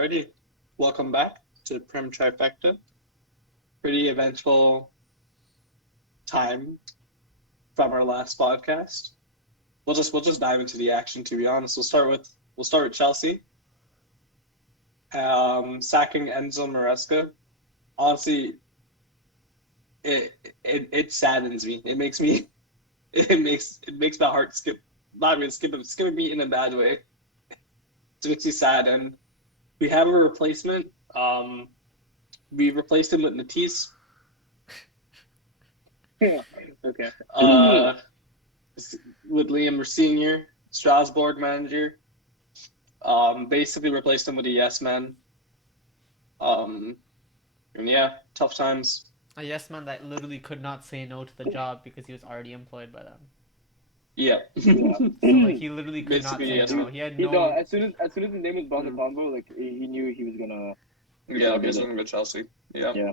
Alrighty, welcome back to Prem Trifecta. Pretty eventful time from our last podcast. We'll just dive into the action. To be honest, we'll start with Chelsea. Sacking Enzo Maresca. Honestly, it saddens me. It makes my heart skip. Not really skip, but skip a beat in a bad way. It makes me sad, and we have a replacement. We replaced him with Matisse. Yeah. Okay. Uh, with Liam Senior, Strasbourg manager. Basically replaced him with a yes man. Um, and yeah, tough times. A yes man that literally could not say no to the job because he was already employed by them. Yeah, Yeah. So like he literally could not basically a say yes no. man. He had He no, no. as soon as his name was brought in the Mhm. convo, like he knew he was Yeah, gonna okay, get it. something with Chelsea. Yeah, Yeah.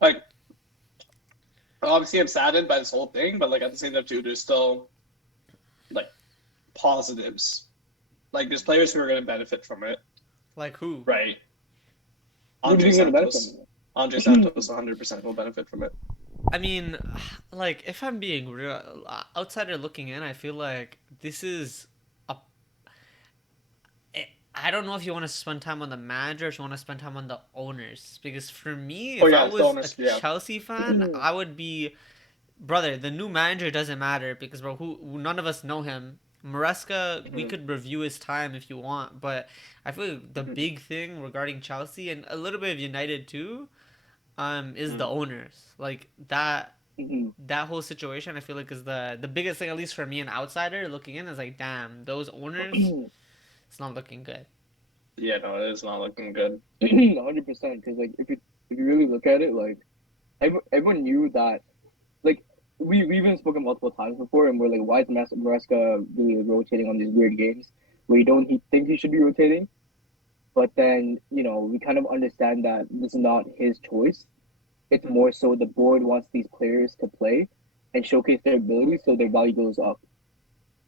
like obviously I'm saddened by this whole thing, but like at the same time too, there's still like positives. Like there's players who are going to benefit from it, Like who? right? Who do Andre you think gonna benefit Santos. from Andre it? Santos 100% will benefit from it. I mean, like if I'm being real, outsider looking in, I feel like this is a. I don't know if you want to spend time on the manager, or if you want to spend time on the owners. Because for me, Oh if I yeah, it's the was a owners. Yeah, Chelsea fan, I would be brother. The new manager doesn't matter because bro, who none of us know him. Maresca, we Mhm. could review his time if you want, but I feel like the Mhm. big thing regarding Chelsea and a little bit of United too, is the Mhm. owners. Like that Mhm. that whole situation. I feel like is the biggest thing, at least for me, an outsider looking in, is like, damn, those owners, it's not looking good. Yeah, no, it is not looking good. 100%. Because like if you really look at it, like everyone knew that like we've even spoken multiple times before, and we're like, why is Maresca really rotating on these weird games where you don't think he should be rotating? But then we kind of understand that this is not his choice. It's more so the board wants these players to play and showcase their abilities so their value goes up.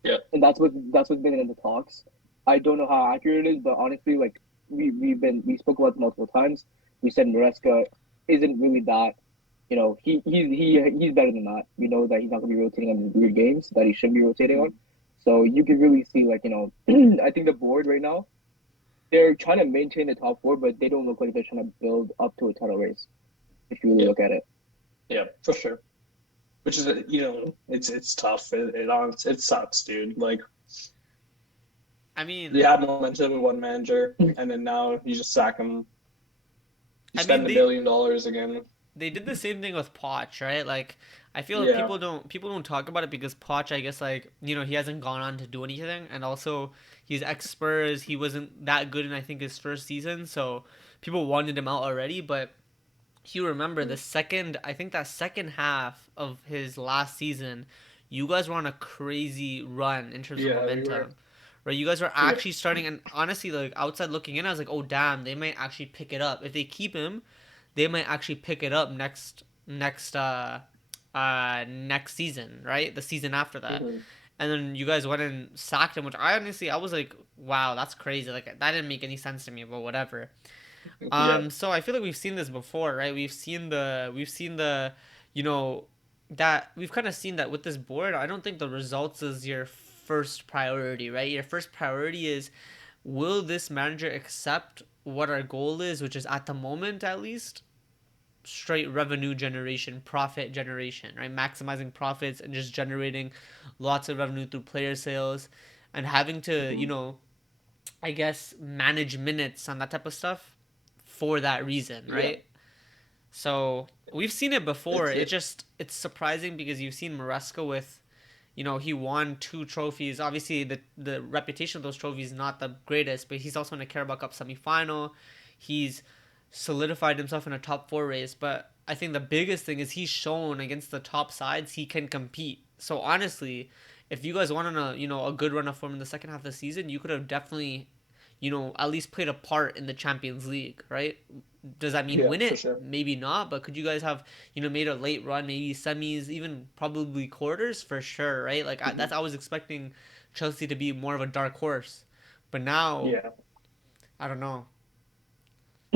Yeah. And that's what's been in the talks. I don't know how accurate it is, but honestly, like we spoke about it multiple times. We said Maresca isn't really that. He's better than that. We know that he's not gonna be rotating on these weird games that he should be rotating on. Mhm. So you can really see, like, I think the board right now, they're trying to maintain the top four, but they don't look like they're trying to build up to a title race. If you really Yeah. look at it. Yeah, for sure. Which is, it's tough. It sucks, dude. Like I mean, you had momentum in one manager, and then now you just sack him. You I mean spend a they billion dollars again. they did the same thing with Poch, right? Like I feel like Yeah. people don't talk about it because Poch, I guess, like he hasn't gone on to do anything, and also he's ex Spurs. He wasn't that good in I think his first season, so people wanted him out already. But you remember the second, I think that second half of his last season, you guys were on a crazy run in terms of Yeah, we were. momentum. Right, you guys were Yeah. actually starting, and honestly, like outside looking in, I was like, "Oh damn, they might actually pick it up if they keep him. They might actually pick it up next season, right? The season after that." Mhm. And then you guys went and sacked him, which I was like, "Wow, that's crazy! Like that didn't make any sense to me." But whatever. Yeah. So I feel like we've seen this before, right? You know, that we've kind of seen that with this board. I don't think the results is your first priority, right? Your first priority is, will this manager accept what our goal is, which is at the moment at least straight revenue generation, profit generation, right? Maximizing profits and just generating lots of revenue through player sales and having to, Mhm. I guess manage minutes and that type of stuff for that reason, Yeah. right? So we've seen it before. It's it. It's surprising because you've seen Maresca with, he won two trophies. Obviously, the reputation of those trophies is not the greatest, but he's also in a Carabao Cup semifinal. He's solidified himself in a top four race. But I think the biggest thing is he's shown against the top sides he can compete. So honestly, if you guys wanted a good run of form in the second half of the season, you could have definitely at least played a part in the Champions League, right? Does that mean Yeah, win for it? sure. Maybe not, but could you guys have, made a late run, maybe semis, even probably quarters for sure, right? Like Mhm. I was expecting Chelsea to be more of a dark horse. But now Yeah. I don't know.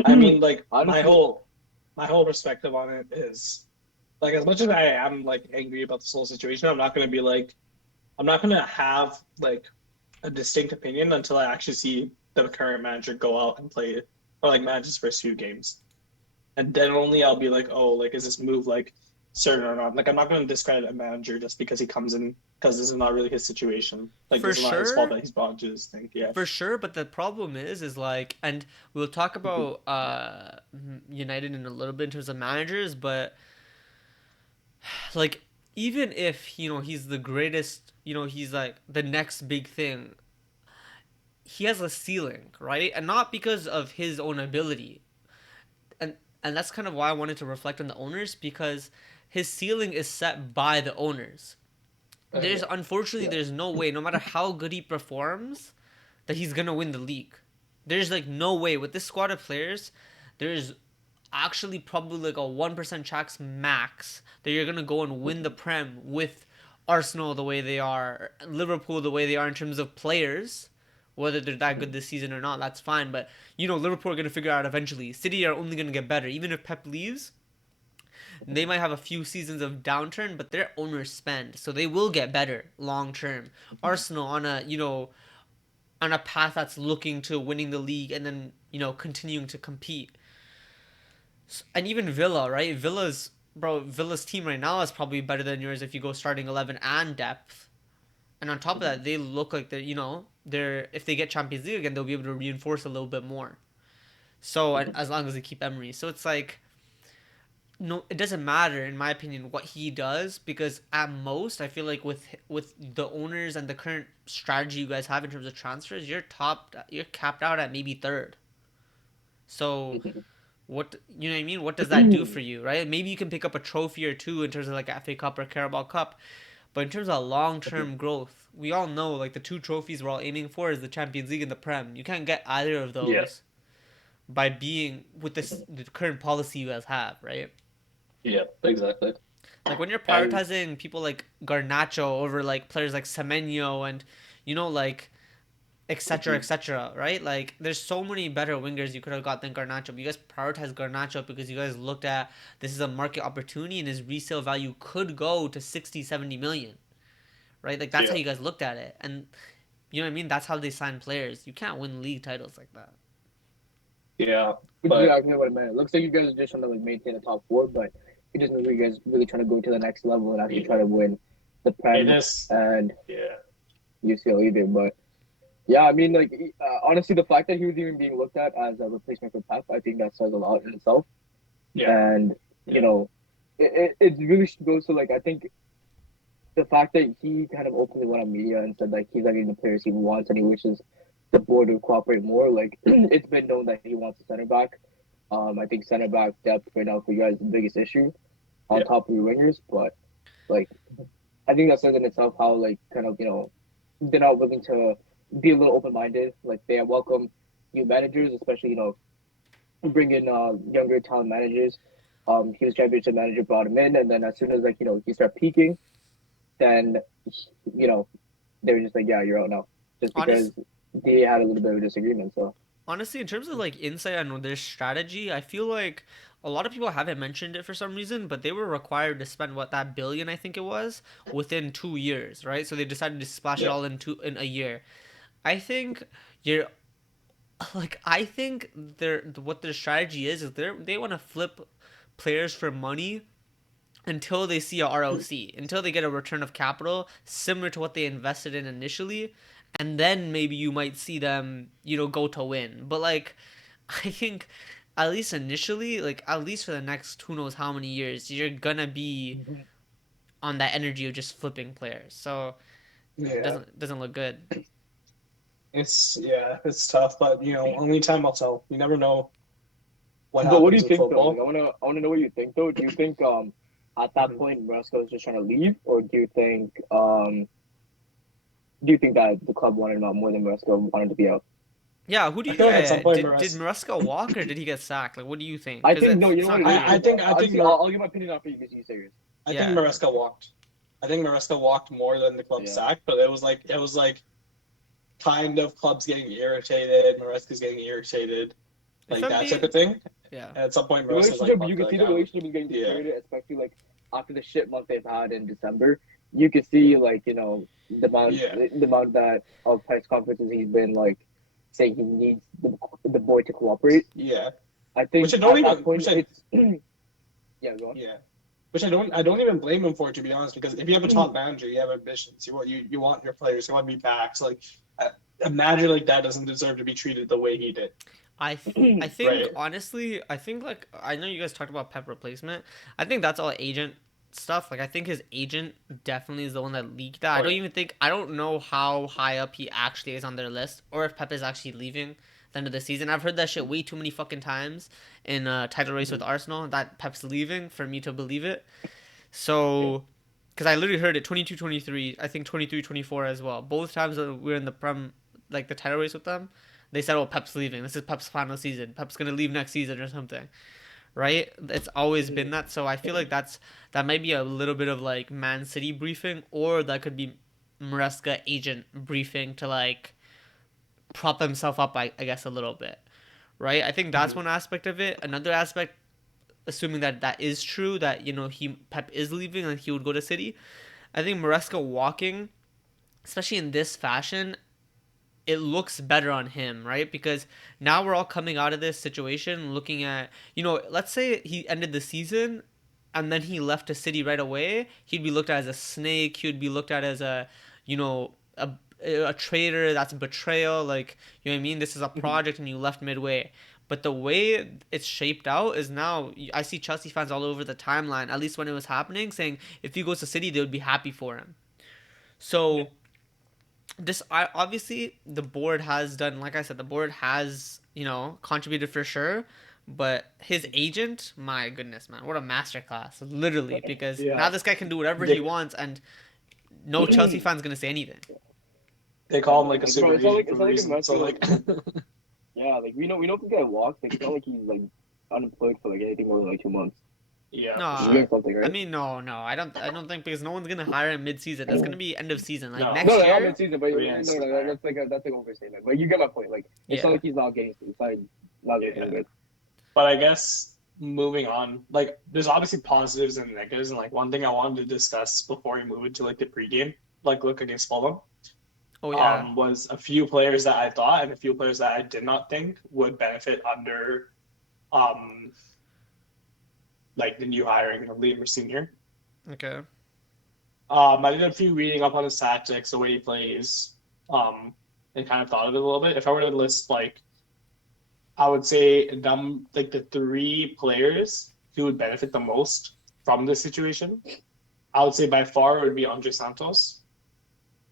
I mean, like Honestly, my whole perspective on it is like as much as I am like angry about this whole situation, I'm not gonna have like a distinct opinion until I actually see the current manager go out and play it or like manage his first few games. And then only I'll be like, oh, like is this move like certain or not? Like I'm not gonna discredit a manager just because he comes in because this is not really his situation. Like For this is not his fault sure, that he's brought into this thing. Yeah. for sure. But the problem is like, and we'll talk about United in a little bit in terms of managers, but like even if he's the greatest, he's like the next big thing, he has a ceiling, right? And not because of his own ability. And that's kind of why I wanted to reflect on the owners, because his ceiling is set by the owners. There's yeah, unfortunately yeah. there's no way, no matter how good he performs, that he's gonna win the league. There's like no way with this squad of players. There's actually probably like a 1% chance max that you're gonna go and win the Prem with Arsenal the way they are, Liverpool the way they are in terms of players. Whether they're that good this season or not, that's fine. But Liverpool are gonna figure out eventually. City are only gonna get better, even if Pep leaves. They might have a few seasons of downturn, but their owners spend, so they will get better long term. Arsenal on a path that's looking to winning the league and then continuing to compete. And even Villa, right? Villa's team right now is probably better than yours if you go starting 11 and depth. And on top of that, they look like they're if they get Champions League again, they'll be able to reinforce a little bit more. So, and as long as they keep Emery, so it's like no, it doesn't matter in my opinion what he does, because at most I feel like with the owners and the current strategy you guys have in terms of transfers, you're capped out at maybe third. So what you know what I mean? What does that do for you, right? Maybe you can pick up a trophy or two in terms of like FA Cup or Carabao Cup, but in terms of long term growth, we all know like the two trophies we're all aiming for is the Champions League and the Prem. You can't get either of Yeah. those by being with the current policy you guys have, right? Yeah. Exactly. Like when you're And prioritizing people like Garnacho over like players like Semenyo and like etc., right? Like there's so many better wingers you could have got than Garnacho. But you guys prioritize Garnacho because you guys looked at this is a market opportunity and his resale value could go to 60, 70 million, right? Like that's how yeah. you guys looked at it. And you know what I mean? That's how they sign players. You can't win league titles like that. Yeah. Which is But exactly what I meant. It looks like you guys are just trying to like maintain the top four, but it doesn't look like you guys really trying to go to the next level and actually try to win the it Prem is and yeah. UCL either. But yeah, I mean, like honestly, the fact that he was even being looked at as a replacement for Pep, I think that says a lot in itself. Yeah. And you Yeah. know, it really goes to like I think the fact that he kind of openly went on media and said like he's not getting the players he wants and he wishes the board would cooperate more. Like it's been known that he wants a center back. I think center back depth right now for you guys is the biggest issue on Yeah. top of your wingers. But like I think that says in itself how like kind of they're not willing to be a little open minded. Like they welcome new managers, especially bring in younger talent managers. He was championship manager, brought him in, and then as soon as like he start peaking, then you know they were just like, yeah, you're out now, just because Honest, they had a little bit of a disagreement. So Honestly, in terms of like insight on their strategy, I feel like a lot of people haven't mentioned it for some reason, but they were required to spend what that billion I think it was within 2 years, right? So they decided to splash it Yeah. all in a year. I think you're I think what their strategy is they want to flip players for money until they see a ROC, until they get a return of capital similar to what they invested in initially, and then maybe you might see them, go to win. But like, I think at least initially, like at least for the next who knows how many years, you're gonna be on that energy of just flipping players. So it Yeah. doesn't look good. It's tough, but only time will tell. You never know what but what do happens you in think though? Like football. I wanna know what you think though. Do you think at that Mhm. point Maresca was just trying to leave, or do you think that the club wanted him out more than Maresca wanted to be out? Yeah, who do I you feel like at some point did Maresca walk or did he get sacked? Like, what do you think? I Because think no. You it's know what not it is. I clear. think I think Honestly, Mar I'll give my opinion after you say yours. I think Yeah, Maresca walked. I think Maresca walked more than the club Yeah. sacked, but it was like kind of clubs getting irritated, Maresca's getting irritated, If like I'm that type being, of thing. yeah. And at some point, The Maresca's like, relationship, you fuck, can like, see the relationship is getting yeah. deteriorated, especially like after the shit month they've had in December. You can see like the amount that of press conferences he's been like saying he needs the boy to cooperate. Yeah. I think Which I don't at that even, point which I, it's yeah, go on. yeah. Which I don't even blame him for, to be honest, because if you have a top manager, you have ambitions. You want your players, you want to be back. So like, a manager like that doesn't deserve to be treated the way he did. I think Right. honestly, I think like I know you guys talked about Pep replacement. I think that's all agent stuff. Like I think his agent definitely is the one that leaked that. I don't know how high up he actually is on their list, or if Pep is actually leaving at the end of the season. I've heard that shit way too many fucking times in title race with Arsenal that Pep's leaving for me to believe it. So, because I literally heard it 22-23, I think 23-24 as well. Both times that we were in the Prem, like the title race with them, they said, "Oh, Pep's leaving. This is Pep's final season. Pep's gonna leave next season or something." Right? It's always been that. So I feel like that might be a little bit of like Man City briefing, or that could be Maresca agent briefing to like prop himself up, I guess, a little bit. Right? I think that's one aspect of it. Another aspect, assuming that is true, that Pep is leaving and he would go to City. I think Maresca walking, especially in this fashion, it looks better on him, right? Because now we're all coming out of this situation looking at, let's say he ended the season and then he left to City right away. He'd be looked at as a snake. He would be looked at as a, a traitor. That's a betrayal. Like, you know what I mean? This is a project and you left midway. But the way it's shaped out is now I see Chelsea fans all over the timeline, at least when it was happening, saying if he goes to City, they would be happy for him. So obviously the board has done, like I said, the board has contributed for sure. But his agent, my goodness, man, what a masterclass, literally, because now this guy can do whatever he wants, and no Chelsea fan's gonna say anything. They call him like a super agent for a like reason. So like, yeah, like we know if this guy walks, like it's not like he's like unemployed for like anything more than like 2 months. yeah, No, for He's sure. doing something, right? I mean, no, I don't think, because no one's gonna hire him mid-season. It's gonna be end of season, like No. next not year. mid-season, but Yeah, that's like an overstatement. But you get my point. Like it's not like he's not getting, it's not getting good. But I guess moving on, like there's obviously positives and negatives, and like one thing I wanted to discuss before we move into like the pregame, like look against Fulham, Oh yeah. was a few players that I thought and a few players that I did not think would benefit under, like the new hiring of Liam Senior. Okay. I did a few reading up on his tactics, the way he plays, and kind of thought of it a little bit. If I were to list like, I would say like the three players who would benefit the most from this situation, I would say by far it would be Andre Santos.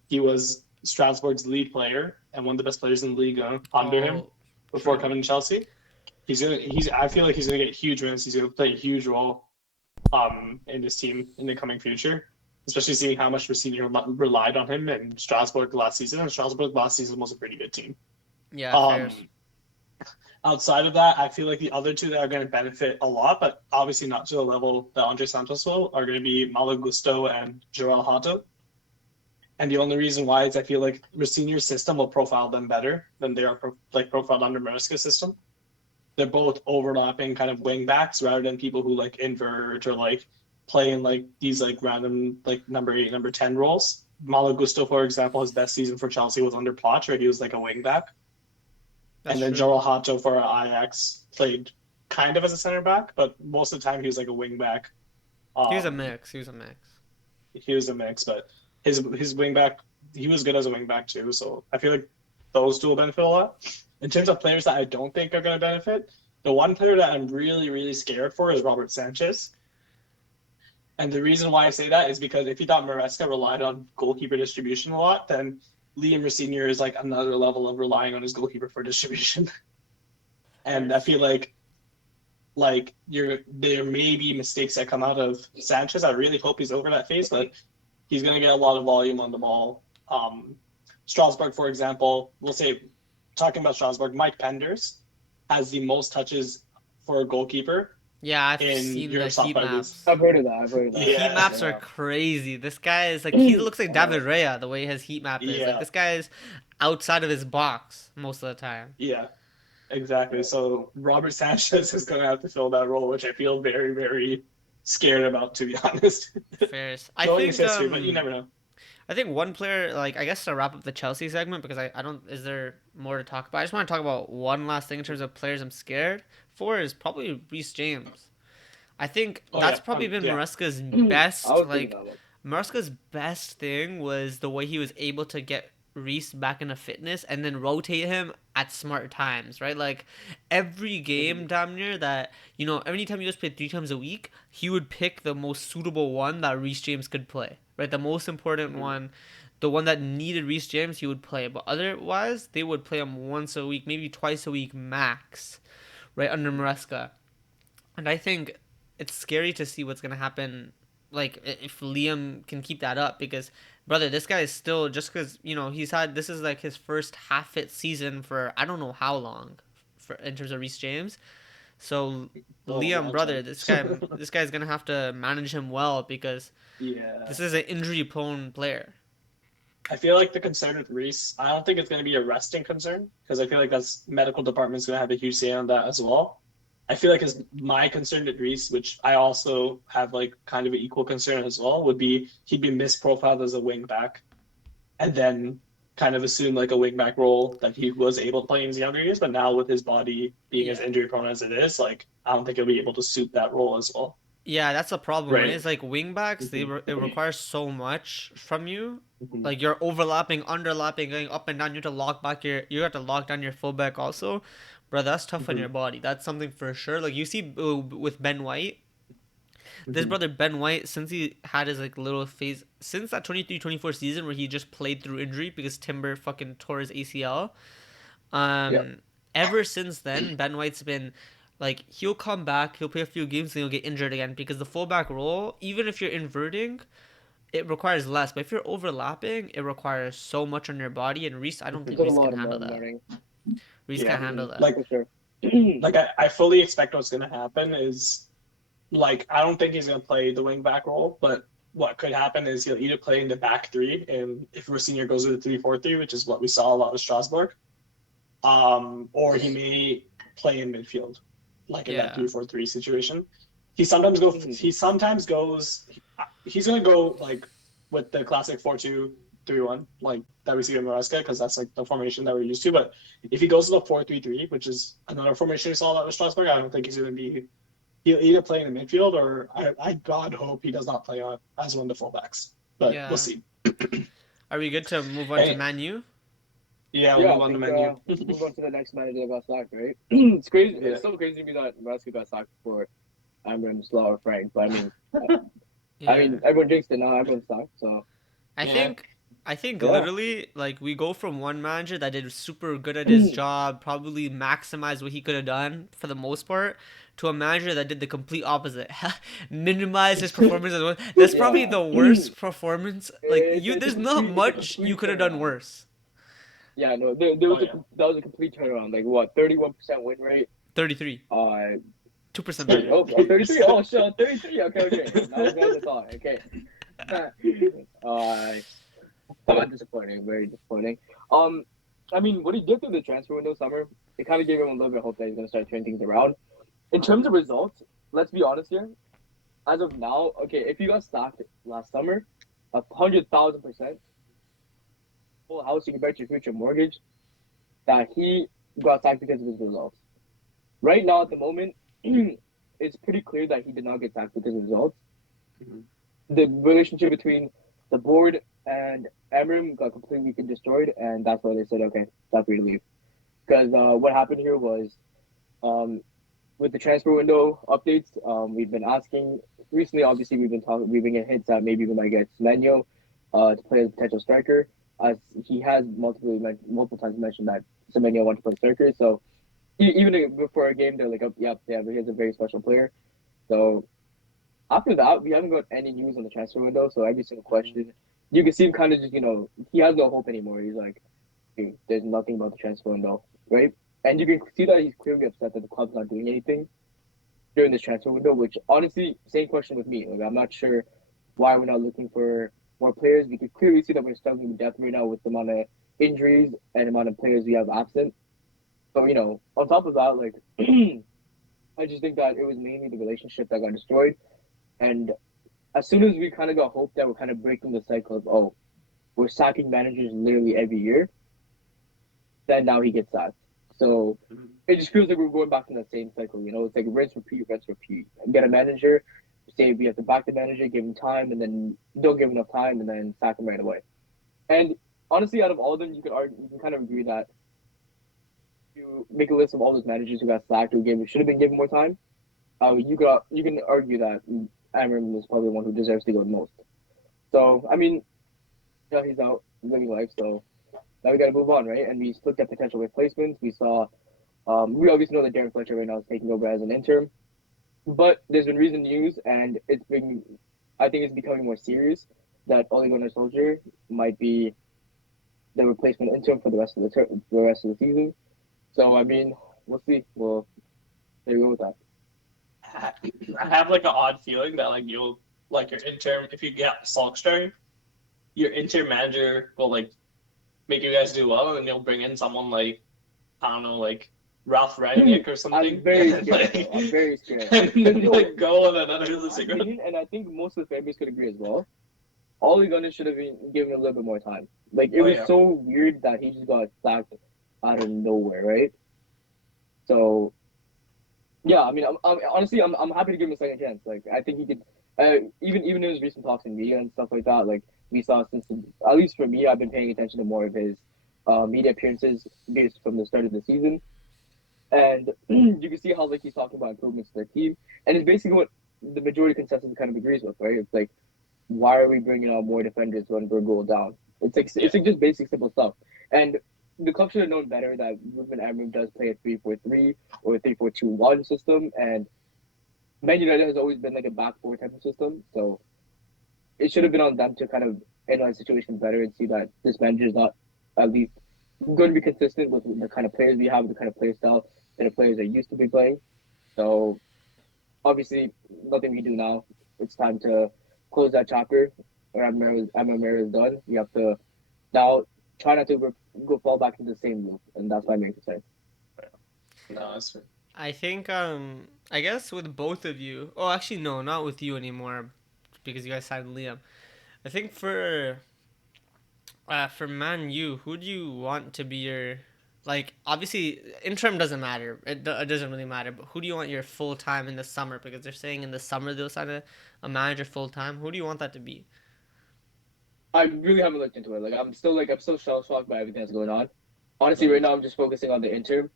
He was Strasbourg's lead player and one of the best players in the league under him before coming to Chelsea. I feel like he's gonna get huge minutes. He's gonna play a huge role in this team in the coming future, especially seeing how much Senior relied on him in Strasbourg last season. And Strasbourg last season was a pretty good team. Yeah. Outside of that, I feel like the other two that are going to benefit a lot, but obviously not to the level that Andre Santos will, are going to be Malo Gusto and Joel Hato. And the only reason why is I feel like Senior's system will profile them better than they are profiled under Maresca's system. They're both overlapping kind of wing backs rather than people who like invert or like play in like these like random like number 8, number 10 roles. Malo Gusto, for example, his best season for Chelsea was under Poch, where he was like a wing back. And then Joel Hato for Ajax played kind of as a center back, but most of the time he was like a wing back. He was a mix. He was a mix, but his wing back, he was good as a wing back too. So I feel like those two will benefit a lot. In terms of players that I don't think are going to benefit, the one player that I'm really, really scared for is Robert Sanchez. And the reason why I say that is because if you thought Maresca relied on goalkeeper distribution a lot, then Liam Senior is like another level of relying on his goalkeeper for distribution. And I feel like there may be mistakes that come out of Sanchez. I really hope he's over that phase, but he's going to get a lot of volume on the ball. Strasbourg, for example, we'll say, talking about Strasbourg, Mike Penders has the most touches for a goalkeeper. Yeah, I've seen the heat maps. I've heard of that. Heat maps are crazy. This guy is like, he looks like David Rea, the way his heat map is. Like, this guy is outside of his box most of the time. Yeah, exactly. So Robert Sanchez is going to have to fill that role, which I feel very, very scared about, to be honest. Fairs. Knowing his history, but you never know. I think one player, like, I guess to wrap up the Chelsea segment, because I don't, is there more to talk about? I just want to talk about one last thing in terms of players I'm scared for is probably Reece James. I think that's probably been Maresca's best, like, Maresca's best thing was the way he was able to get Reece back into fitness and then rotate him at smart times, right? Like, every game, damn near, that, you know, every time you guys played 3 times a week, he would pick the most suitable one that Reece James could play, right? The most important one, the one that needed Reece James, he would play. But otherwise, they would play him once a week, maybe twice a week max, right, under Maresca. And I think it's scary to see what's going to happen, like, if Liam can keep that up, because, brother, this guy is still, just because, you know, this is like his first half-fit season for I don't know how long, in terms of Reece James. So, Liam, brother, this guy's going to have to manage him well, because this is an injury-prone player. I feel like the concern with Reece, I don't think it's going to be a resting concern, because I feel like that's medical department's going to have a huge say on that as well. I feel like my concern with Reece, which I also have like kind of an equal concern as well, would be he'd be misprofiled as a wing back, and then kind of assume like a wing back role that he was able to play in his younger years. But now with his body being as injury prone as it is, like I don't think he'll be able to suit that role as well. Yeah, that's a problem, right? It's like wing backs, it requires so much from you. Like you're overlapping, underlapping, going up and down. You have to lock down your fullback also. Bro, that's tough on your body. That's something for sure. Like you see with Ben White. This brother Ben White, since he had his like little phase, since that 23-24 season where he just played through injury because Timber fucking tore his ACL. Ever since then, Ben White's been like, he'll come back, he'll play a few games, and he'll get injured again, because the fullback role, even if you're inverting, it requires less. But if you're overlapping, it requires so much on your body, and Reece, I don't think Reece can handle that. Reece can't handle that. Like, like I fully expect what's going to happen is, like, I don't think he's going to play the wing back role, but what could happen is he'll either play in the back three, and if Rossinier goes with the 3-4-3, which is what we saw a lot with Strasbourg, or he may play in midfield, like in that 3-4-3 situation. He sometimes goes. He's going to go like with the classic 4-2-3-1, like that we see in Maresca, because that's like the formation that we're used to. But if he goes to the 4-3-3, which is another formation we saw a lot with Strasbourg, I don't think he's going to be. He'll either play in the midfield, or I God hope he does not play on as one of the fullbacks. But we'll see. Are we good to move on to Man U? Yeah, we'll move on to Man U. Move on to the next manager that got sacked, right? It's crazy. Yeah. It's so crazy to me that Maresca got sacked for Amorim, Slow, or Frank. But I mean, everyone drinks it now. Everyone's sacked. So I think literally, like, we go from one manager that did super good at his job, probably maximized what he could have done for the most part, to a manager that did the complete opposite, minimize his performance as well. That's probably the worst performance. Like, there's not much you could have done worse. Yeah, no, there was that was a complete turnaround. Like what, 31% win rate? 33. 2% better. 33. Oh shit, 33. Okay. That was the thought. Okay. Disappointing. Very disappointing. I mean, what he did through the transfer window summer, it kind of gave him a little bit of hope that he's gonna start turning things around. In terms of results, let's be honest here. As of now, okay, if you got sacked last summer, 100,000%. Full house, you can bet your future mortgage that he got sacked because of his results. Right now, at the moment, it's pretty clear that he did not get sacked because of results. The relationship between the board and Amorim got completely destroyed, and that's why they said, okay, stop free to leave. Because what happened here was, with the transfer window updates, we've been asking recently. Obviously, we've been getting hints that maybe we might get Semenyo to play as a potential striker. As he has multiple times mentioned that Semenyo wants to play striker. So even before a game, they're like, oh, yeah, he's a very special player. So after that, we haven't got any news on the transfer window. So every single question, you can see him kind of just, he has no hope anymore. He's like, hey, there's nothing about the transfer window, right? And you can see that he's clearly upset that the club's not doing anything during this transfer window, which honestly, same question with me. Like, I'm not sure why we're not looking for more players. We can clearly see that we're struggling with depth right now with the amount of injuries and amount of players we have absent. So, on top of that, like, I just think that it was mainly the relationship that got destroyed. And as soon as we kind of got hope that we're kind of breaking the cycle of, oh, we're sacking managers literally every year, then now he gets sacked. So it just feels like we're going back in the same cycle, It's like rinse, repeat, rinse, repeat. Get a manager, say we have to back the manager, give him time, and then don't give him enough time, and then sack him right away. And honestly, out of all of them, you can kind of agree that you make a list of all those managers who got sacked who should have been given more time. You can argue that Amorim is probably the one who deserves to go the most. So I mean, he's out living life, so now we got to move on, right? And we looked at potential replacements. We saw, we obviously know that Darren Fletcher right now is taking over as an interim, but there's been recent news, and I think it's becoming more serious that Ole Gunnar Solskjaer might be the replacement interim for the rest of the season. So I mean, we'll see. Well, there you go with that. I have like an odd feeling that like you'll like your interim if you get Solskjaer, your interim manager will like make you guys do well, and you'll bring in someone like I don't know, like Ralph Rangnick or something. I'm very scared. I'm very scared. And then like go on another opinion, and I think most of the fan base could agree as well. Ole Gunnar should have been given a little bit more time. Like it was so weird that he just got sacked out of nowhere, right? So, yeah, I mean, honestly, I'm happy to give him a second chance. Like I think he could, even in his recent talks in media and stuff like that. Like we saw at least for me, I've been paying attention to more of his media appearances based from the start of the season, and you can see how like he's talking about improvements to their team, and it's basically what the majority consensus kind of agrees with, right? It's like, why are we bringing out more defenders when we're goal down? It's like just basic simple stuff, and the club should have known better that Ruben Amorim does play a 3-4-3 or a 3-4-2-1 system, and Man United has always been like a back four type of system, so it should have been on them to kind of analyze the situation better and see that this manager is not at least going to be consistent with the kind of players we have, the kind of play style that the players are used to be playing. So obviously, nothing we do now. It's time to close that chapter. Amorim is done. We have to now try not to fall back into the same loop, and that's my main concern. No, that's fair. I think I guess with both of you. Oh, actually no, not with you anymore, because you guys signed Liam. I think for Man U, who do you want to be your, like, obviously interim doesn't matter. It doesn't really matter. But who do you want your full time in the summer? Because they're saying in the summer they'll sign a manager full time. Who do you want that to be? I really haven't looked into it. I'm still shell shocked by everything that's going on. Honestly, right now I'm just focusing on the interim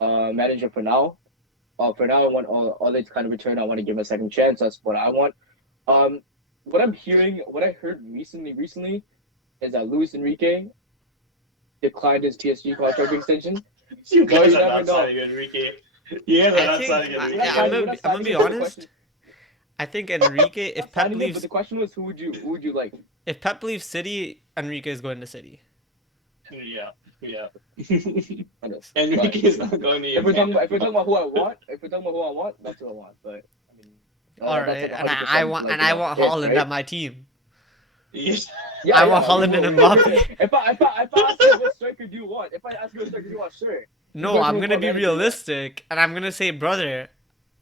manager for now. For now, I want all to kind of return. I want to give him a second chance. That's what I want. What I heard recently is that Luis Enrique declined his PSG contract extension. You guys are not signing Enrique. Yeah, they're not signing Enrique. I'm gonna be honest. I think Enrique, if Pep leaves, but the question was, who would you like? If Pep leaves City, Enrique is going to City. Yeah. Enrique is not going to. If we're talking about who I want, that's who I want. But I mean, all right, and I want Haaland, right? At my team. Yes. Yeah, I want Haaland and Mbappe. If I ask you what striker do you want, sure. No, I'm gonna be realistic, and I'm gonna say, brother,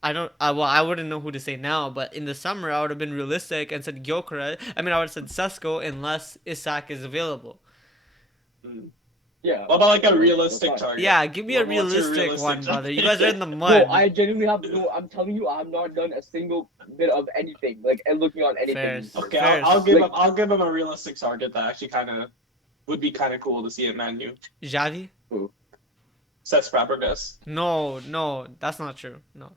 I wouldn't know who to say now, but in the summer I would have been realistic and said Gyökeres. I would have said Sesko unless Isak is available. Yeah. What about like a realistic target? Yeah, give me a realistic one, brother. You guys are in the mud. No, I genuinely have no. I'm telling you, I've not done a single bit of anything, and looking on anything. Fair. Okay, I'll give him a realistic target that actually would be kind of cool to see at Man U. Xavi? Who? Cesc Fabregas. No, that's not true. No.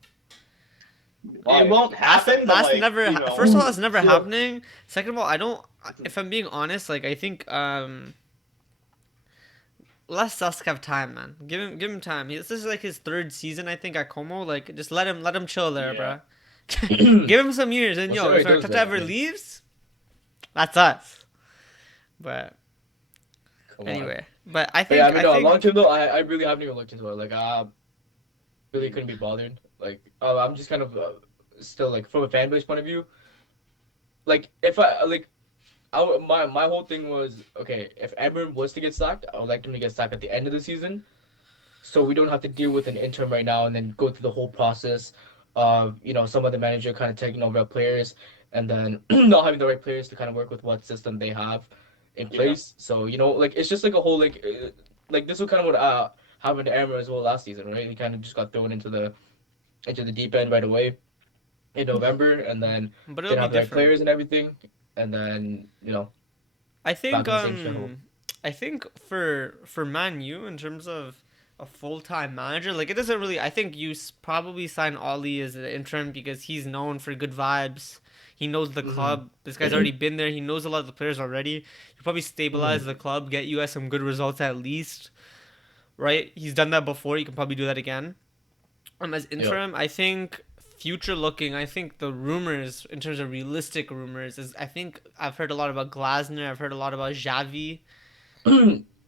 It won't happen. That's never. First of all, it's never happening. Second of all, I don't. If I'm being honest, I think let Cesc have time, man. Give him time. This is his third season, I think, at Como. Just let him chill there, bro. Give him some years, and if Arteta ever leaves, that's us. But anyway, but I think long term though, I really haven't even looked into it. I really couldn't be bothered. I'm just kind of still from a fan base point of view. If I my whole thing was okay. If Amorim was to get sacked, I would like him to get sacked at the end of the season, so we don't have to deal with an interim right now and then go through the whole process of some of the manager kind of taking over players and then not having the right players to kind of work with what system they have in Yeah. place. So like it's just like a whole like this was kind of what happened to Amorim as well last season, right? He kind of just got thrown into the deep end right away in November, and then But it'll didn't be have the right different. players and everything, and then I back think in the same shithole. I think for Man U in terms of a full time manager, like it doesn't really. I think you probably sign Ollie as an interim because he's known for good vibes. He knows the Hmm. club. This guy's already been there. He knows a lot of the players already. You probably stabilize Hmm. the club, get you guys some good results at least, right? He's done that before. You can probably do that again. As Yep. interim, I think future looking. I think the rumors in terms of realistic rumors is I think I've heard a lot about Glasner. I've heard a lot about Xavi.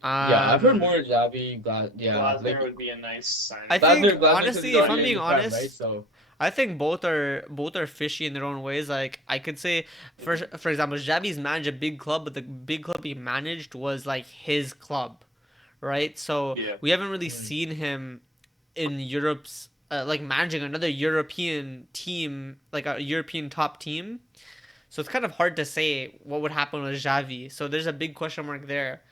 Yeah, I've heard Um, more Javi, yeah, Glasner like would be a nice I signing. think Glasner, because he's honestly, if I'm already in being the prem, right? honest, So, I think both are fishy in their own ways. Like I could say, for example, Xavi's managed a big club, but the big club he managed was like his club, right? So Yeah. we haven't really mm, seen him in Europe's like managing another European team, like a European top team. So it's kind of hard to say what would happen with Xavi. So there's a big question mark there.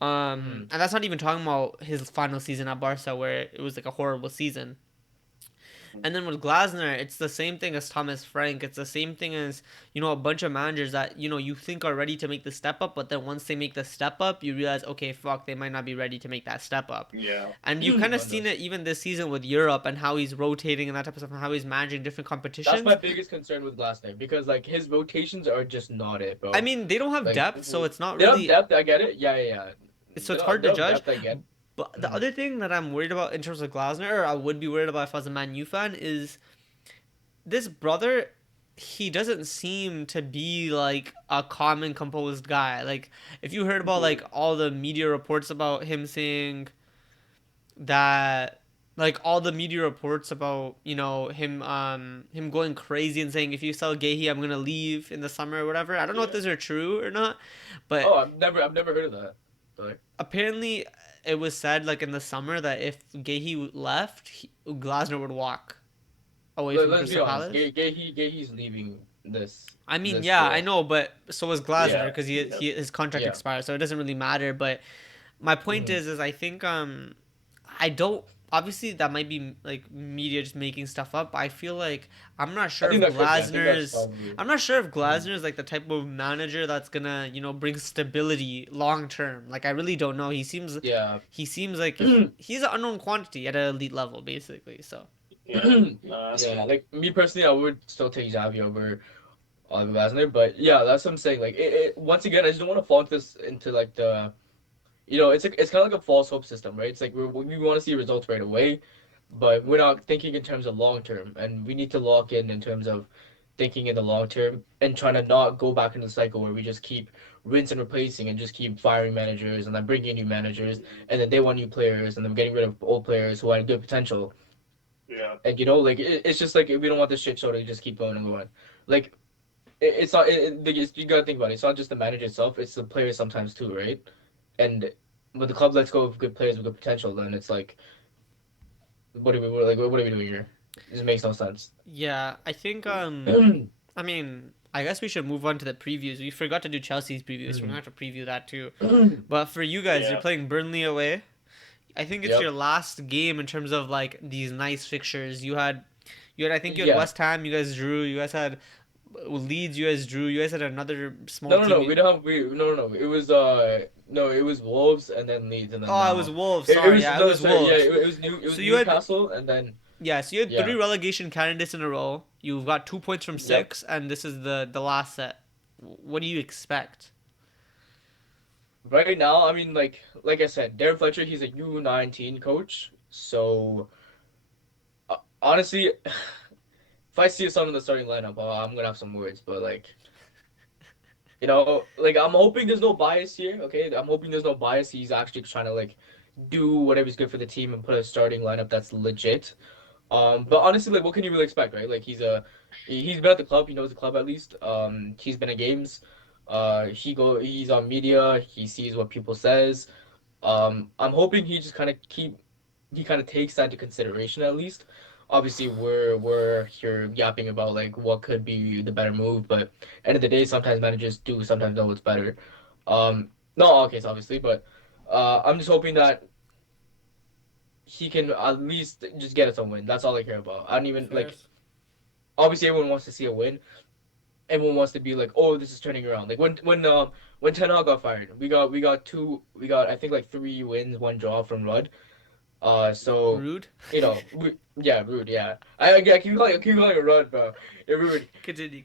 mm, And that's not even talking about his final season at Barca, where it was like a horrible season. And then with Glasner, it's the same thing as Thomas Frank. It's the same thing as, a bunch of managers that, you think are ready to make the step up, but then once they make the step up, you realize, okay, fuck, they might not be ready to make that step up. Yeah. And you kind of no, seen no. it even this season with Europe and how he's rotating and that type of stuff and how he's managing different That's my competitions. biggest concern with Glasner because like his rotations are just not it, I bro. mean, they don't have Like depth, so it's not they don't have really, depth, I get it. Yeah, yeah, yeah. so They it's don't, hard they to don't have judge. depth, I get. But the Mm. other thing that I'm worried about in terms of Glasner, or I would be worried about if I was a Man U fan, is this brother, he doesn't seem to be like a calm and composed guy. Like if you heard about like all the media reports about him saying that, like all the media reports about him going crazy and saying if you sell Gahey I'm gonna leave in the summer or whatever. I don't know if Yeah. those are true or not, but Oh, I've never heard of that. Like, apparently it was said like in the summer that if Gahey left, Glasner would walk away from let's be Crystal honest. Palace. Gayhe's leaving this I mean, this yeah, I deal. know, but so was Yeah, Glasner because Yeah. his contract yeah. expired, so it doesn't really matter. But my point Mhm. is I think I don't. Obviously, that might be like media just making stuff up. But I feel like I'm not I sure think if that could be. I think that's Glasner's. probably. I'm not sure if Mhm. Glasner is like the type of manager that's gonna bring stability long term. Like I really don't know. Yeah. He seems like he's an unknown quantity at an elite level, basically. So Yeah. No, that's Yeah, fair. like me personally, I would still take Xavi over Oliver Glasner, but yeah, that's what I'm saying. Like, once again, I just don't want to fall into like it's kind of like a false hope system, right? It's like we want to see results right away, but we're not thinking in terms of long term, and we need to lock in terms of thinking in the long term and trying to not go back into the cycle where we just keep rinse and replacing and just keep firing managers and then bringing in new managers and then they want new players and then getting rid of old players who had good potential. Yeah. And like it's just like we don't want this shit show to just keep going and going. Like it's not. You gotta think about it. It's not just the manager itself. It's the players sometimes too, right? And when the club lets go of good players with good potential, then it's like, what are we doing here? This makes no sense. yeah, I think I mean, I guess we should move on to the previews. We forgot to do Chelsea's previews, so we're gonna have to preview that too. But for you guys, you're Yeah. playing Burnley away. I think it's Yep. your last game in terms of like these nice fixtures. You had I think you had Yeah. West Ham. You guys drew. You guys had Leeds. You guys drew. You guys had another small No, no, team. no. We don't have. No, no, no. It was no. It was Wolves and then Leeds and then Oh, it was now. Wolves. It Sorry, was yeah, it no. was Sorry. Yeah. Wolves. It was So you had Newcastle and then so you had three yeah. relegation candidates in a row. You've got 2 points from Yep. six, and this is the last set. What do you expect? Right now, I mean, like I said, Darren Fletcher, he's a U19 coach. So honestly, if I see someone in the starting lineup, I'm gonna have some words. But like I'm hoping there's no bias here. Okay, I'm hoping there's no bias. He's actually trying to like do whatever's good for the team and put a starting lineup that's legit. But honestly, like, what can you really expect, right? Like, he's been at the club. He knows the club at least. He's been at games. He's on media. He sees what people says. I'm hoping he just he kind of takes that into consideration at least. Obviously, we're here yapping about like what could be the better move, but end of the day, sometimes managers do sometimes know what's better. Not all cases obviously, but I'm just hoping that he can at least just get us a win. That's all I care about. I don't even like. Obviously, everyone wants to see a win. Everyone wants to be like, oh, this is turning around. Like when Ten Hag got fired, we got I think like 3 wins, 1 draw from Rudd. So Rude. yeah, Rude, yeah. I keep calling it Rudd, bro. Yeah, Rude. Continue.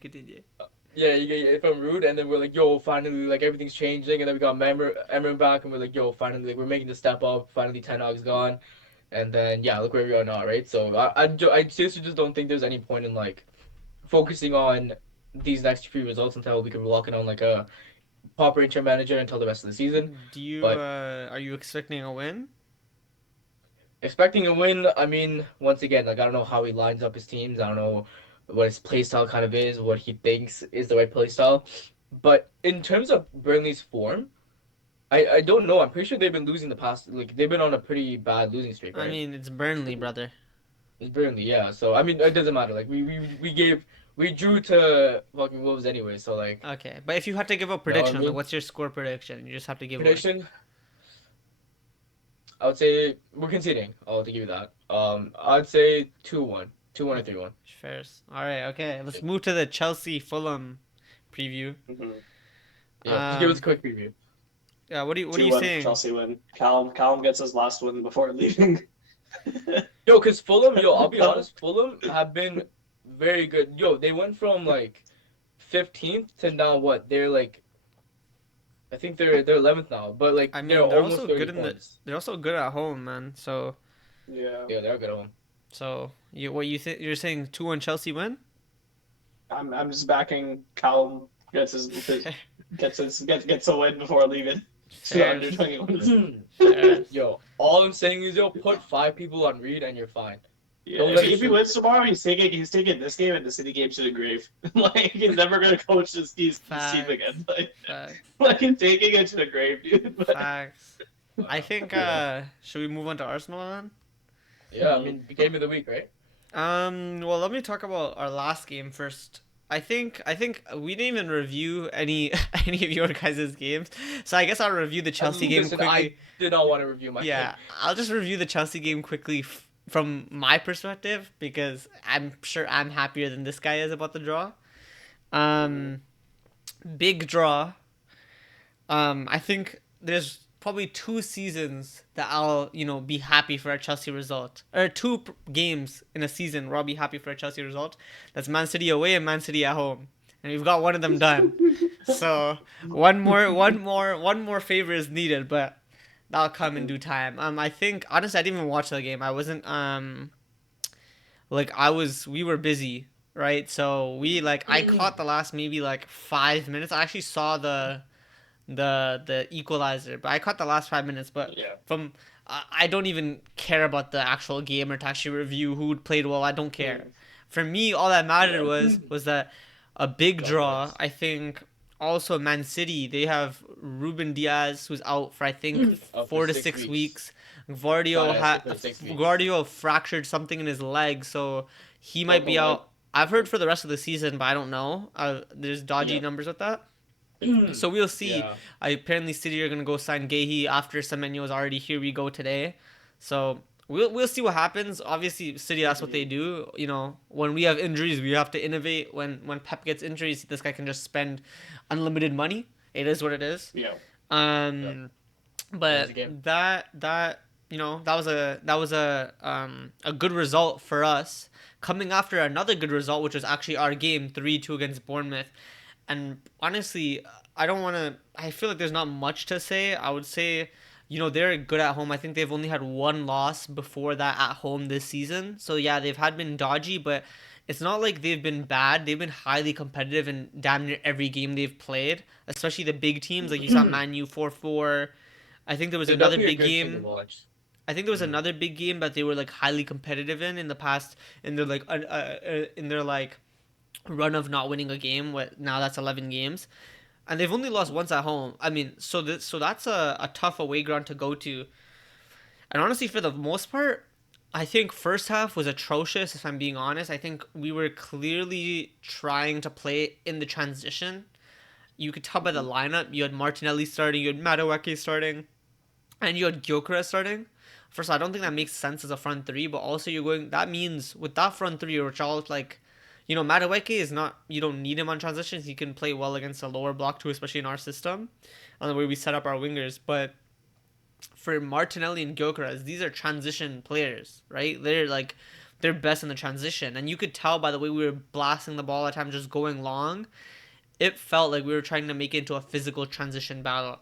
Yeah, you get it from Rude, and then we're like, yo, finally, like everything's changing, and then we got Emmer back, and we're like, yo, finally, like, we're making the step up. Finally, Ten Hag's gone, and then yeah, look where we are now, right? So I seriously just don't think there's any point in like focusing on these next few results until we can lock in on like a proper interim manager until the rest of the season. But Are you expecting a win? expecting a win, I mean, once again, like I don't know how he lines up his teams. I don't know what his play style kind of is, what he thinks is the right play style. But in terms of Burnley's form, I don't know. I'm pretty sure they've been losing the past. Like they've been on a pretty bad losing streak, I right? mean, it's Burnley, brother. It's Burnley, yeah. So I mean, it doesn't matter. Like we drew to fucking Wolves anyway. So like, Okay, but if you had to give a you know what I prediction, like mean? what's your score prediction? You just have to give one. Prediction. I would say we're conceding. I'll have to give you that. I'd say 2-1, 2-1 or 3-1. Fair. All right. Okay. Let's move to the Chelsea Fulham preview. Mm-hmm. Yeah, just give us a quick preview. Yeah. What are you 2-1 saying? Chelsea win. Callum gets his last win before leaving. Yo, cause Fulham, I'll be honest, Fulham have been very good. Yo, they went from like 15th to now what? They're like, I think they're 11th now, but like I mean, they're they're almost also 30 good in the. points. They're also good at home, man. So Yeah. Yeah, they're good at home. what you think? You're saying 2-1 Chelsea win? I'm just backing Callum gets a win before leaving. Fair. Under 21. Fair. Yo, all I'm saying is put 5 people on Reed and you're fine. Yeah, Don't let it if he shoot. wins tomorrow, he's taking this game and the City game to the grave. Like he's never gonna coach this team Facts. again. Facts. Like he's taking it to the grave, dude. But, Facts. I think. Should we move on to Arsenal then? Yeah, I mean, game of the week, right? Well, let me talk about our last game first. I think we didn't even review any any of your guys' games, so I guess I'll review the Chelsea game Listen, quickly. I did not want to review my Yeah, I'll just review the Chelsea game quickly from my perspective because I'm sure I'm happier than this guy is about the draw. Big draw. I think there's probably 2 seasons that I'll be happy for a Chelsea result, or 2 games in a season where I'll be happy for a Chelsea result. That's Man City away and Man City at home, and we've got one of them done. So one more favor is needed, but that'll come in due time. I think honestly I didn't even watch the game. I wasn't we were busy, right? So I caught the last maybe 5 minutes. I actually saw the equalizer, but I caught the last 5 minutes. But yeah. from I don't even care about the actual game or to actually review who played well. I don't care. For me, all that mattered was that a big draw. I think also Man City, they have Ruben Diaz who's out for I think 4 to 6 weeks. Guardiola fractured something in his leg, so he might be out. I've heard for the rest of the season, but I don't know. There's dodgy numbers with that. So we'll see. Yeah. Apparently City are gonna go sign Gahey after Semenyo is already here. We go today, so we'll see what happens. Obviously, City, that's what they do. When we have injuries, we have to innovate. When Pep gets injuries, this guy can just spend unlimited money. It is what it is. Yeah. But that was a good result for us, coming after another good result, which was actually our game 3-2 against Bournemouth. And honestly, I feel like there's not much to say. I would say, they're good at home. I think they've only had 1 loss before that at home this season. So yeah, they've been dodgy, but it's not like they've been bad. They've been highly competitive in damn near every game they've played, especially the big teams. Like you saw Man U 4-4. I think there was another big game. I think there was another big game that they were highly competitive in the past, in their run of not winning a game. Now that's 11 games. and they've only lost once at home. I mean, so that's a tough away ground to go to. And honestly, for the most part, I think first half was atrocious. If I'm being honest, I think we were clearly trying to play in the transition. You could tell by the lineup. You had Martinelli starting, you had Madueke starting, and you had Gyökeres starting. First, I don't think that makes sense as a front three, but also you're going. That means with that front three, which all like, Madueke is not. You don't need him on transitions. He can play well against a lower block too, especially in our system, on the way we set up our wingers. But for Martinelli and Gyökeres, these are transition players, right? They're best in the transition, and you could tell by the way we were blasting the ball at times, just going long. It felt like we were trying to make it into a physical transition battle.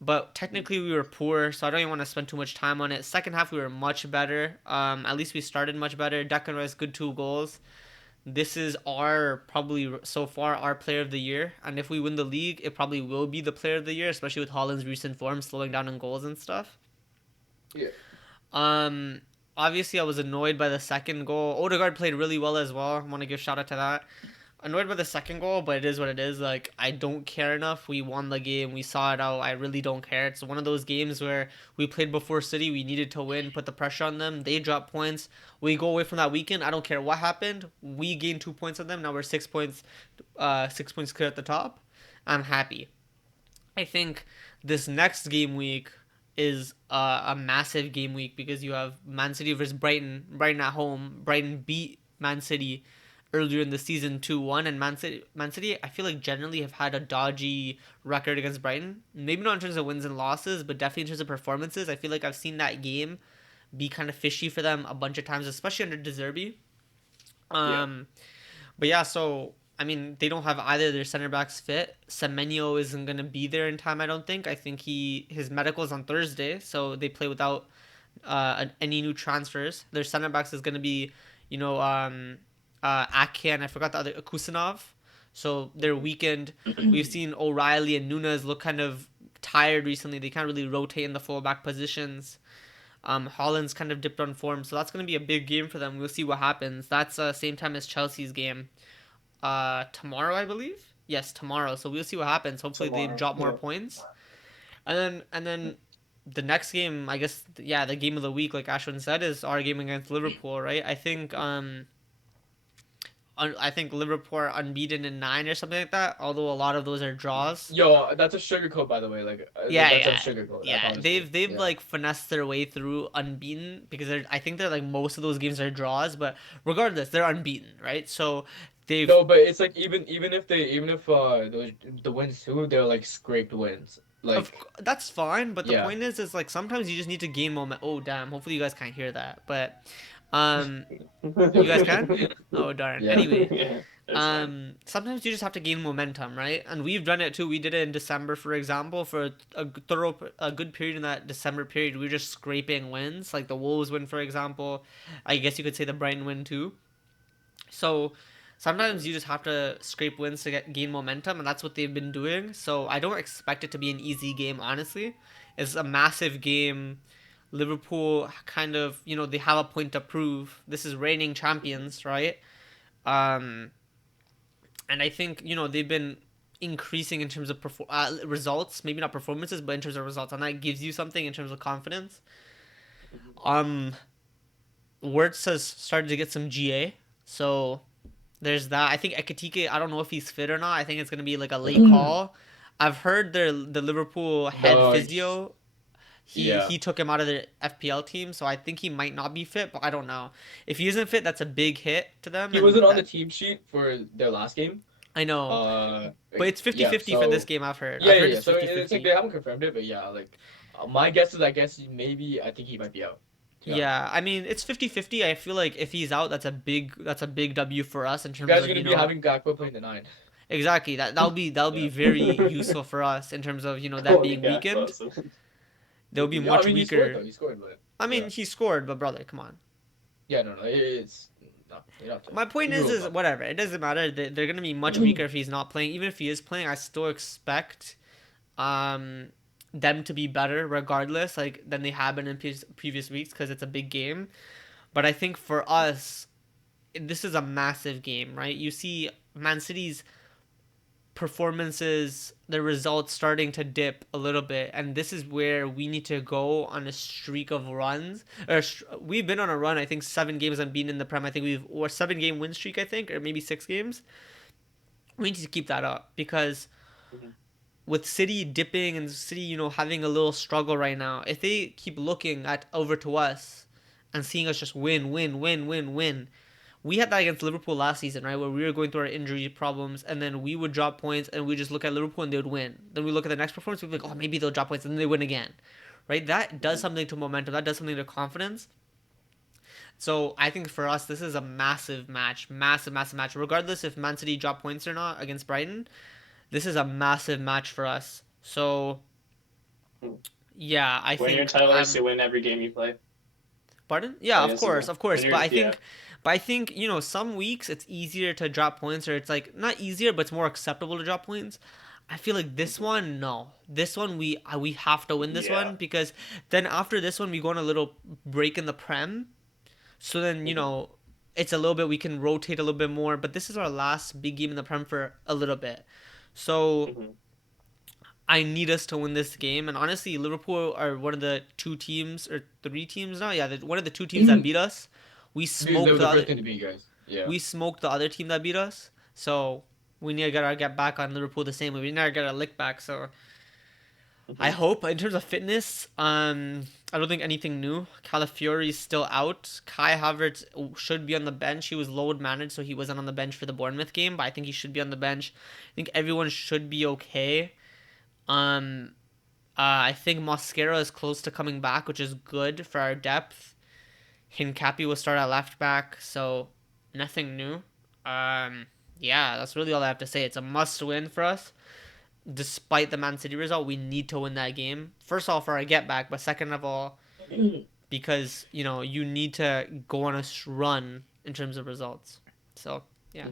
But technically we were poor, so I don't even want to spend too much time on it. Second half we were much better. At least we started much better. Declan Rice, good 2 goals. This is probably so far our player of the year, and if we win the league, it probably will be the player of the year, especially with Haaland's recent form slowing down in goals and stuff. Yeah. Obviously I was annoyed by the second goal. Odegaard played really well as well. I want to give shout out to that. Annoyed by the second goal, but it is what it is. Like, I don't care enough. We won the game. We saw it out. I really don't care. It's one of those games where we played before City. We needed to win, put the pressure on them. They dropped points. We go away from that weekend. I don't care what happened. We gained 2 points on them. Now we're 6 points, 6 points clear at the top. I'm happy. I think this next game week is a massive game week because you have Man City versus Brighton. Brighton at home. Brighton beat Man City earlier in the season 2-1, and Man City I feel like generally have had a dodgy record against Brighton. Maybe not in terms of wins and losses, but definitely in terms of performances. I feel like I've seen that game be kind of fishy for them a bunch of times, especially under De Zerbi. But yeah, so I mean they don't have either their center backs fit. Semenyo isn't gonna be there in time. I don't think. I think his medical is on Thursday, so they play without any new transfers. Their center backs is gonna be, Ake and I forgot the other Kusanov. So their weekend, we've seen O'Reilly and Nunes look kind of tired recently. They can't really rotate in the fullback positions. Haaland's kind of dipped on form, so that's going to be a big game for them. We'll see what happens. That's same time as Chelsea's game. Tomorrow, I believe. Yes, tomorrow. So we'll see what happens. Hopefully they drop more points. And then the next game, I guess, the game of the week, like Ashwin said, is our game against Liverpool, right? I think Liverpool are unbeaten in 9 or something like that. Although a lot of those are draws. Yo, that's a sugarcoat, by the way. Like, that's a sugarcoat. Yeah, they've like finessed their way through unbeaten because I think they're like most of those games are draws, but regardless, they're unbeaten, right? So they've No, but it's like even if those the wins too, they're like scraped wins. Like that's fine, but the point is like sometimes you just need to gain moment. Oh damn! Hopefully you guys can't hear that, but you guys can? Oh darn. Yeah. Anyway, sometimes you just have to gain momentum, right? And we've done it too. We did it in December, for example, for a good period in that December period. We were just scraping wins, like the Wolves win, for example. I guess you could say the Brighton win too. So sometimes you just have to scrape wins to gain momentum, and that's what they've been doing. So I don't expect it to be an easy game, honestly. It's a massive game. Liverpool kind of, they have a point to prove. This is reigning champions, right? And I think, they've been increasing in terms of results, maybe not performances, but in terms of results, and that gives you something in terms of confidence. Wirtz has started to get some GA, so there's that. I think Ekitike, I don't know if he's fit or not. I think it's going to be like a late call. I've heard the Liverpool head physio, he took him out of the FPL team, so I think he might not be fit, but I don't know. If he isn't fit, that's a big hit to them. He wasn't on the team sheet for their last game. I know. But it's 50-50 for this game, I've heard. Yeah, yeah. So it's like they haven't confirmed it, but yeah, like my guess is I think he might be out. Yeah, I mean it's 50-50. I feel like if he's out, that's a big W for us in terms you guys of are gonna be having Gakpo playing the 9. Exactly. That'll be very useful for us in terms of that being weakened. They'll be much weaker. He scored, but I mean he scored, but brother, come on. Yeah, no, it's my point is whatever. It doesn't matter. They're gonna be much weaker if he's not playing. Even if he is playing, I still expect them to be better regardless, like than they have been in previous weeks because it's a big game. But I think for us, this is a massive game, right? You see Man City's performances, the results starting to dip a little bit, and this is where we need to go on a streak of runs. We've been on a run. I think 7 games unbeaten in the Prem. I think or 7 game win streak. I think, or maybe 6 games. We need to keep that up because with City dipping and City, having a little struggle right now, if they keep looking at over to us and seeing us just win, win, win, win, win. We had that against Liverpool last season, right? Where we were going through our injury problems, and then we would drop points, and we just look at Liverpool and they would win. Then we look at the next performance, we'd be like, oh, maybe they'll drop points, and then they win again, right? That does something to momentum. That does something to confidence. So I think for us, this is a massive match, massive, massive match. Regardless if Man City drop points or not against Brighton, this is a massive match for us. So, yeah, I Win think your title is to win every game you play. Pardon? Yeah, of course. When But you're- I think some weeks it's easier to drop points, or it's like not easier, but it's more acceptable to drop points. I feel like this one, no. This one we have to win this one, because then after this one we go on a little break in the Prem. So then it's a little bit, we can rotate a little bit more. But this is our last big game in the Prem for a little bit, so. I need us to win this game. And honestly, Liverpool are one of the 2 teams or 3 teams now. Yeah, one of the 2 teams that beat us. We smoked the other. To beat, guys. Yeah. We smoked the other team that beat us. So we need to get back on Liverpool the same way. We need to get a lick back. So I hope in terms of fitness, I don't think anything new. Calafiori's still out. Kai Havertz should be on the bench. He was load managed, so he wasn't on the bench for the Bournemouth game. But I think he should be on the bench. I think everyone should be okay. I think Mosquera is close to coming back, which is good for our depth. Hincapi will start at left back, so nothing new. Yeah, that's really all I have to say. It's a must-win for us. Despite the Man City result, we need to win that game. First of all, for our get-back, but second of all, because, you need to go on a run in terms of results. So, yeah.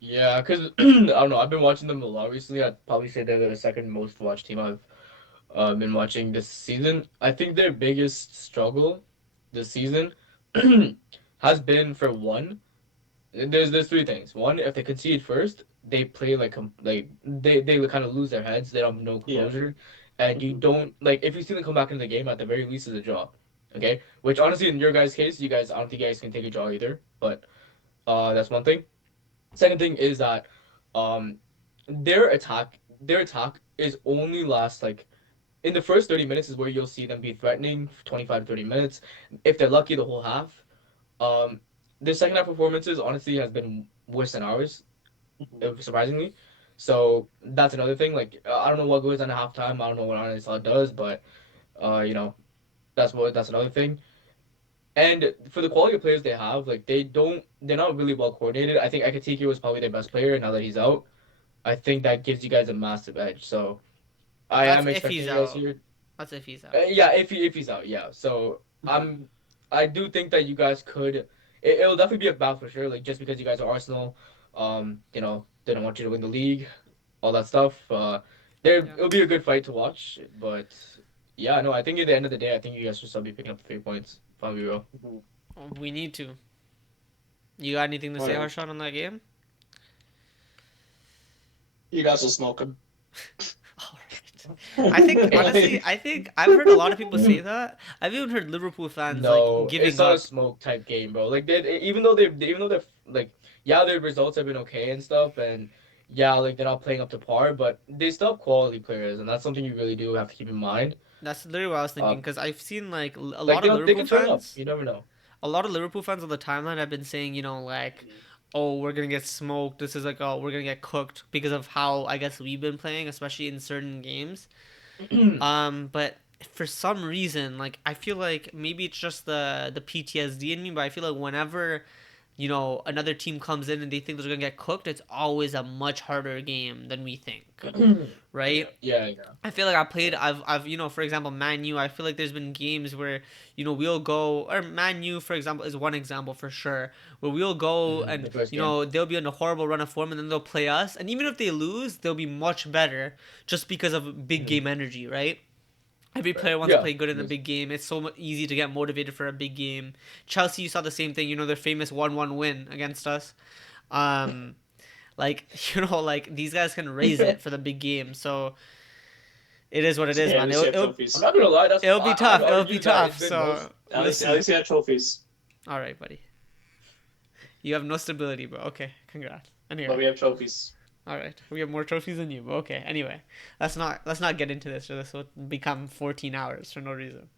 Yeah, because I don't know. I've been watching them a lot recently. I'd probably say they're the second most watched team I've been watching this season. I think their biggest struggle this season has been for one. There's 3 things. One, if they concede first, they play like they kind of lose their heads. They don't have no composure, and you don't if you see them come back into the game, at the very least, is a draw. Okay, which honestly, in your guys' case, I don't think you guys can take a draw either. But that's one thing. Second thing is that their attack is only lasts in the first 30 minutes is where you'll see them be threatening 25 to 30 minutes. If they're lucky, the whole half. Their second half performances honestly has been worse than ours, surprisingly. So that's another thing. I don't know what goes on at halftime. I don't know what Arne does, but that's another thing. And for the quality of players they have, they're not really well coordinated. I think Ekatike was probably their best player. Now that he's out, I think that gives you guys a massive edge. So I am expecting you guys here. That's if he's out. Yeah, if he's out, yeah. So I do think that you guys could. It'll definitely be a battle for sure. Just because you guys are Arsenal, they don't want you to win the league, all that stuff. It'll be a good fight to watch. But yeah, no, I think at the end of the day, I think you guys should still be picking up the 3 points. We need to. You got anything to say, Harshan, on that game? You guys will smoke him. I think honestly, I've heard a lot of people say that. I've even heard Liverpool fans giving it's not up. a smoke type game, bro. Even though they're their results have been okay and stuff, and they're not playing up to par, but they still have quality players, and that's something you really do have to keep in mind. That's literally what I was thinking, because I've seen a lot of Liverpool fans. You never know. A lot of Liverpool fans on the timeline have been saying, oh, we're gonna get smoked. This is we're gonna get cooked because of how I guess we've been playing, especially in certain games. But for some reason, I feel like maybe it's just the PTSD in me, but I feel like whenever another team comes in and they think they're gonna get cooked, it's always a much harder game than we think, right? Yeah. I feel like I've for example, Man U. I feel like there's been games where we'll go, or Man U, for example, is one example for sure, where we'll go and they'll be on a horrible run of form, and then they'll play us, and even if they lose, they'll be much better just because of big game energy, right? Every player wants to play good in a big game. It's so easy to get motivated for a big game. Chelsea, you saw the same thing. Their famous 1-1 win against us. like like these guys can raise it for the big game. So it is what it is, Yeah, at man. least you have It'll, trophies. I'm not gonna lie, that's it'll be tough. I'd It'll be argue that tough. it's been most- So At least listen. you have trophies. All right, buddy. You have no stability, bro. Okay, congrats. But Anyway, we have trophies. all right, we have more trophies than you. But okay, anyway, let's not get into this, or this will become 14 hours for no reason.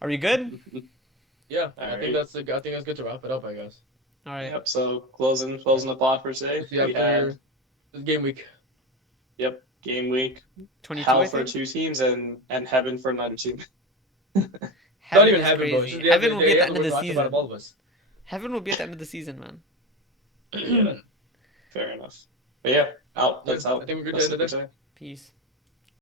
Are we good? Yeah, All I right. think that's good to wrap it up, I guess. All right. Yep. So closing the pod for today. Yeah, We had this game week. game week, 22. I hell for think. 2 teams and heaven for another team. Heaven Not even is heaven, bro. crazy. It's just- Heaven will be at the have end of the talked about season. all of us. Heaven will be at the end of the season, man. Yeah, fair enough. But yeah, out. That's Yeah, out. I think we're good to That's end it it for there. today. Peace.